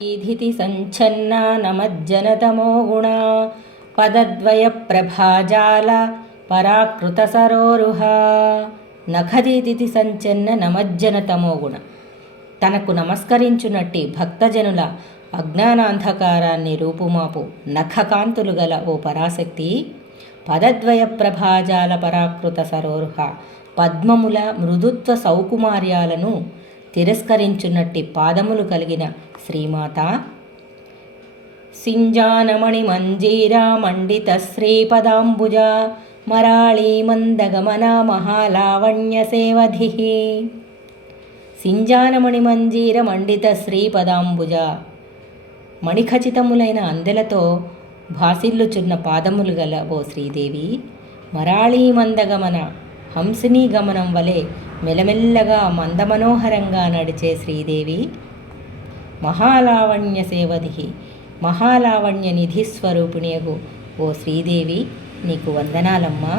ईधिति सञ्छन्ना नमज्जनतमो गुणा पदद्वयप्रभाजाल పరాకృతసరోరుహా నఖదీదితి సంచన్న నమజ్జనతమోగుణ. తనకు నమస్కరించునట్టి భక్తజనుల అజ్ఞానాంధకారాన్ని రూపుమాపు నఖకాంతులు గల ఓ పరాశక్తి, పదద్వయ ప్రభాజాల పరాకృత సరోరుహ, పద్మముల మృదుత్వ సౌకుమార్యాలను తిరస్కరించున్నట్టి పాదములు కలిగిన శ్రీమాత, సింజానమణి మంజీరా మండిత శ్రీపదాంబుజ మరాళీ మందగమన మహాలావణ్య సేవధి. సింజానమణి మంజీర మండిత శ్రీపదాంబుజ, మణిఖచితములైన అందెలతో భాసిల్లుచున్న పాదములు గల ఓ శ్రీదేవి, మరాళీ మందగమన, హంసినీ గమనం వలె మెల్లమెల్లగా మందమనోహరంగా నడిచే శ్రీదేవి, మహాలావణ్య సేవధి, మహాలావణ్య నిధిస్వరూపిణియగు ఓ శ్రీదేవి, నీకు వందనాలమ్మా.